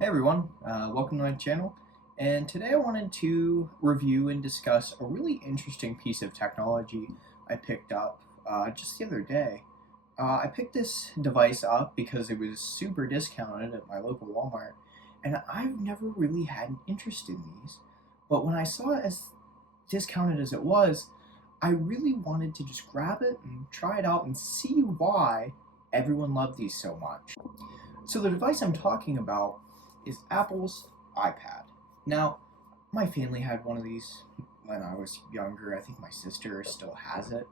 Hey everyone, welcome to my channel. And today I wanted to review and discuss a really interesting piece of technology I picked up just the other day. I picked this device up because it was super discounted at my local Walmart, and I've never really had an interest in these. But when I saw it as discounted as it was, I really wanted to just grab it and try it out and see why everyone loved these so much. So the device I'm talking about is Apple's iPad. Now, my family had one of these when I was younger. I think my sister still has it,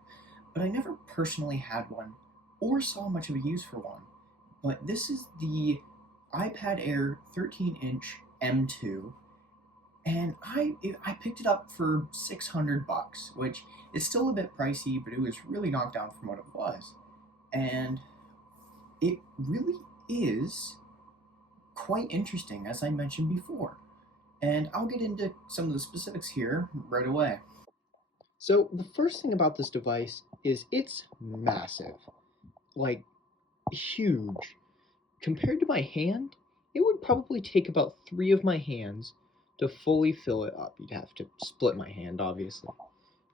but I never personally had one or saw much of a use for one. But this is the iPad Air 13-inch M2, and I picked it up for 600 bucks, which is still a bit pricey, but it was really knocked down from what it was. And it really is quite interesting, as I mentioned before. And I'll get into some of the specifics here right away. So the first thing about this device is it's massive, like huge. Compared to my hand, it would probably take about 3 of my hands to fully fill it up. You'd have to split my hand, obviously.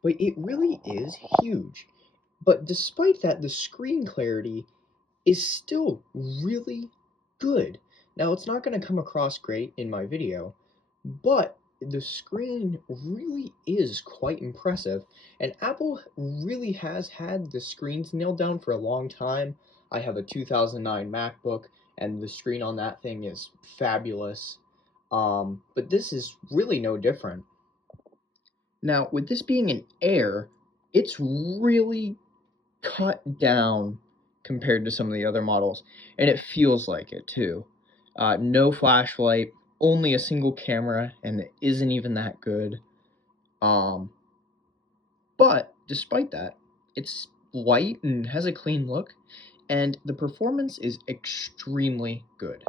But it really is huge. But despite that, the screen clarity is still really good. Now, it's not going to come across great in my video, but the screen really is quite impressive, and Apple really has had the screens nailed down for a long time. I have a 2009 MacBook, and the screen on that thing is fabulous. But this is really no different. Now, with this being an Air, it's really cut down compared to some of the other models, and it feels like it too. No flashlight, only a single camera, and it isn't even that good. Um, but despite that, it's light and has a clean look, and the performance is extremely good.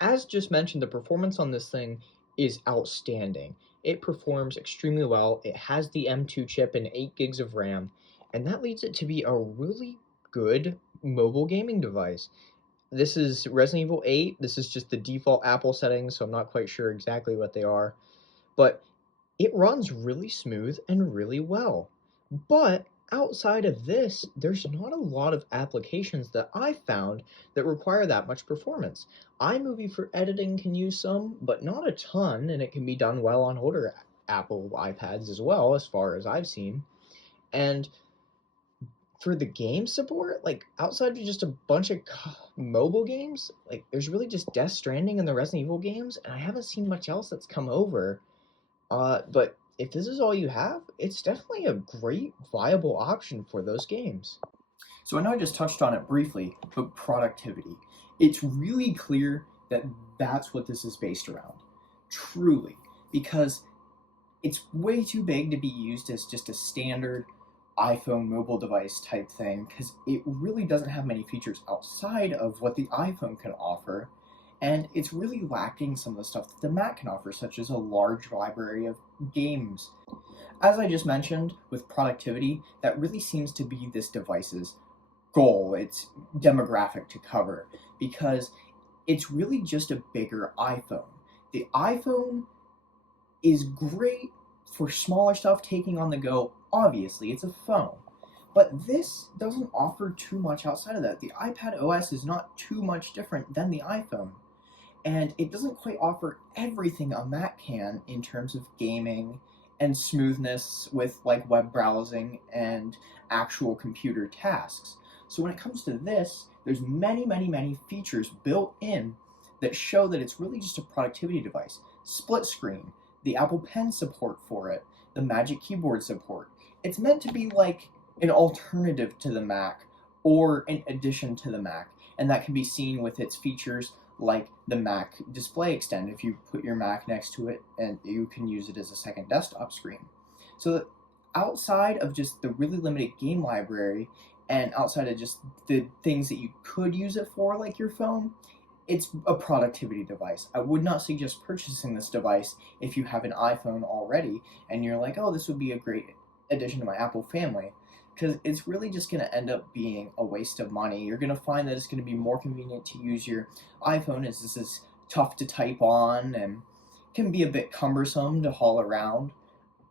As just mentioned, the performance on this thing is outstanding. It performs extremely well. It has the M2 chip and 8 gigs of RAM, and that leads it to be a really good mobile gaming device. This is Resident Evil 8. This is just the default Apple settings, so I'm not quite sure exactly what they are. But it runs really smooth and really well. But outside of this, there's not a lot of applications that I found that require that much performance. iMovie for editing can use some, but not a ton, and it can be done well on older Apple iPads as well, as far as I've seen. And for the game support, like outside of just a bunch of mobile games, like there's really just Death Stranding and the Resident Evil games, and I haven't seen much else that's come over. But if this is all you have, it's definitely a great viable option for those games. So I know I just touched on it briefly, but productivity. It's really clear that that's what this is based around. Truly. Because it's way too big to be used as just a standard iPhone mobile device type thing, because it really doesn't have many features outside of what the iPhone can offer, and it's really lacking some of the stuff that the Mac can offer, such as a large library of games. As I just mentioned, with productivity, that really seems to be this device's goal, its demographic to cover, because it's really just a bigger iPhone. The iPhone is great for smaller stuff taking on the go. Obviously, it's a phone. But this doesn't offer too much outside of that. The iPad OS is not too much different than the iPhone. And it doesn't quite offer everything a Mac can in terms of gaming and smoothness with like web browsing and actual computer tasks. So when it comes to this, there's many features built in that show that it's really just a productivity device. Split screen, the Apple Pen support for it, the Magic Keyboard support. It's meant to be like an alternative to the Mac or an addition to the Mac, and that can be seen with its features like the Mac Display Extend. If you put your Mac next to it, and you can use it as a second desktop screen. So outside of just the really limited game library, and outside of just the things that you could use it for, like your phone, it's a productivity device. I would not suggest purchasing this device if you have an iPhone already and you're like, oh, this would be a great addition to my Apple family, because it's really just going to end up being a waste of money. You're going to find that it's going to be more convenient to use your iPhone, as this is tough to type on and can be a bit cumbersome to haul around.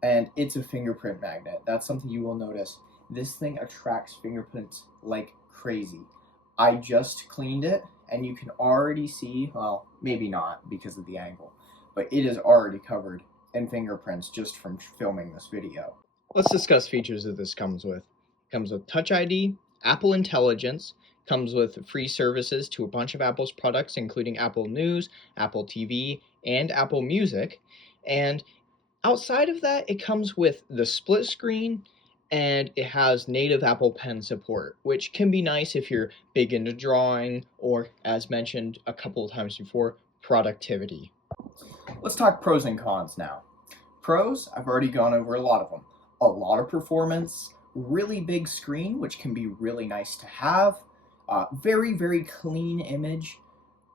And it's a fingerprint magnet. That's something you will notice. This thing attracts fingerprints like crazy. I just cleaned it, and you can already see, well, maybe not because of the angle, but it is already covered in fingerprints just from filming this video. Let's discuss features that this comes with. It comes with Touch ID, Apple Intelligence, comes with free services to a bunch of Apple's products, including Apple News, Apple TV, and Apple Music. And outside of that, it comes with the split screen and it has native Apple Pen support, which can be nice if you're big into drawing or, as mentioned a couple of times before, productivity. Let's talk pros and cons now. Pros, I've already gone over a lot of them. A lot of performance, really big screen, which can be really nice to have, very, very clean image.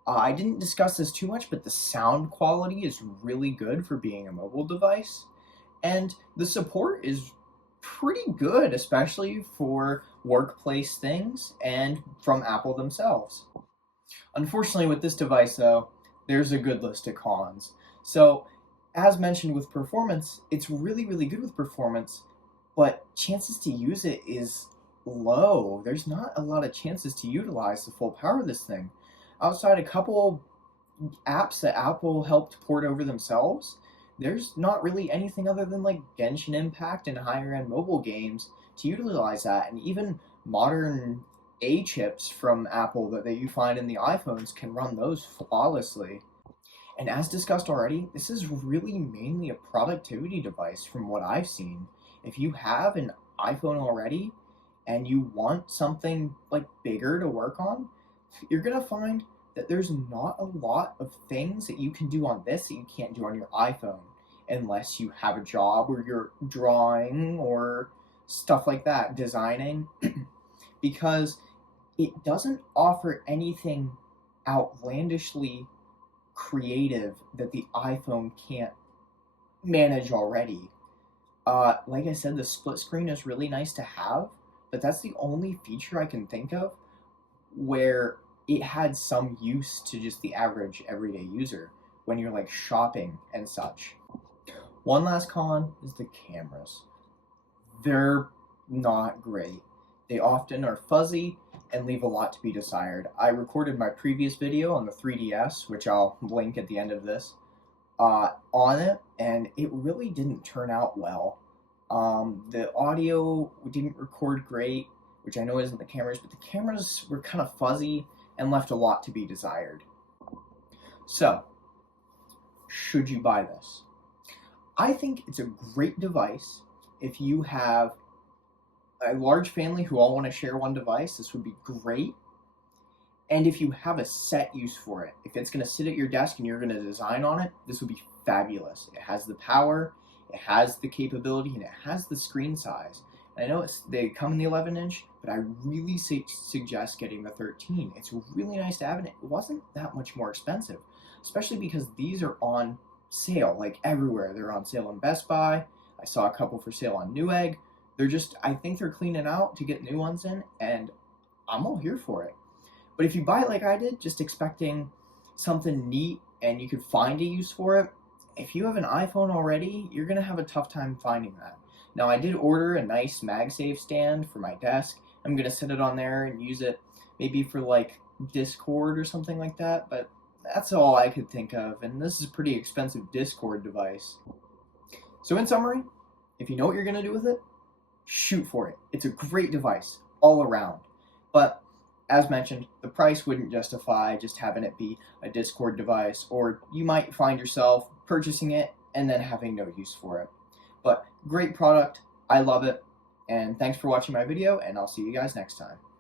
I didn't discuss this too much, but the sound quality is really good for being a mobile device. And the support is pretty good, especially for workplace things and from Apple themselves. Unfortunately, with this device, though, there's a good list of cons. So, as mentioned with performance, it's really, really good with performance, but chances to use it is low. There's not a lot of chances to utilize the full power of this thing. Outside a couple apps that Apple helped port over themselves, there's not really anything other than like Genshin Impact and higher end mobile games to utilize that. And even modern A chips from Apple that you find in the iPhones can run those flawlessly. And as discussed already, this is really mainly a productivity device from what I've seen. If you have an iPhone already and you want something like bigger to work on, you're gonna find that there's not a lot of things that you can do on this that you can't do on your iPhone, unless you have a job where you're drawing or stuff like that, designing, because it doesn't offer anything outlandishly creative that the iPhone can't manage already. Like I said, the split screen is really nice to have, but that's the only feature I can think of where it had some use to just the average everyday user when you're like shopping and such. One last con is the cameras. They're not great. They often are fuzzy and leave a lot to be desired. I recorded my previous video on the 3DS, which I'll link at the end of this, on it, and it really didn't turn out well. The audio didn't record great, which I know isn't the cameras, but the cameras were kind of fuzzy and left a lot to be desired. So, should you buy this? I think it's a great device if you have a large family who all want to share one device. This would be great. And if you have a set use for it, if it's going to sit at your desk and you're going to design on it, this would be fabulous. It has the power, it has the capability, and it has the screen size. And I know they come in the 11-inch, but I really suggest getting the 13. It's really nice to have, and it wasn't that much more expensive, especially because these are on sale, like everywhere. They're on sale in Best Buy. I saw a couple for sale on Newegg. I think they're cleaning out to get new ones in, and I'm all here for it. But if you buy it like I did, just expecting something neat and you could find a use for it, if you have an iPhone already, you're going to have a tough time finding that. Now, I did order a nice MagSafe stand for my desk. I'm going to set it on there and use it maybe for like Discord or something like that, but that's all I could think of, and this is a pretty expensive Discord device. So in summary, if you know what you're going to do with it, shoot for it. It's a great device all around. But as mentioned, the price wouldn't justify just having it be a Discord device, or you might find yourself purchasing it and then having no use for it. But great product. I love it. And thanks for watching my video, and I'll see you guys next time.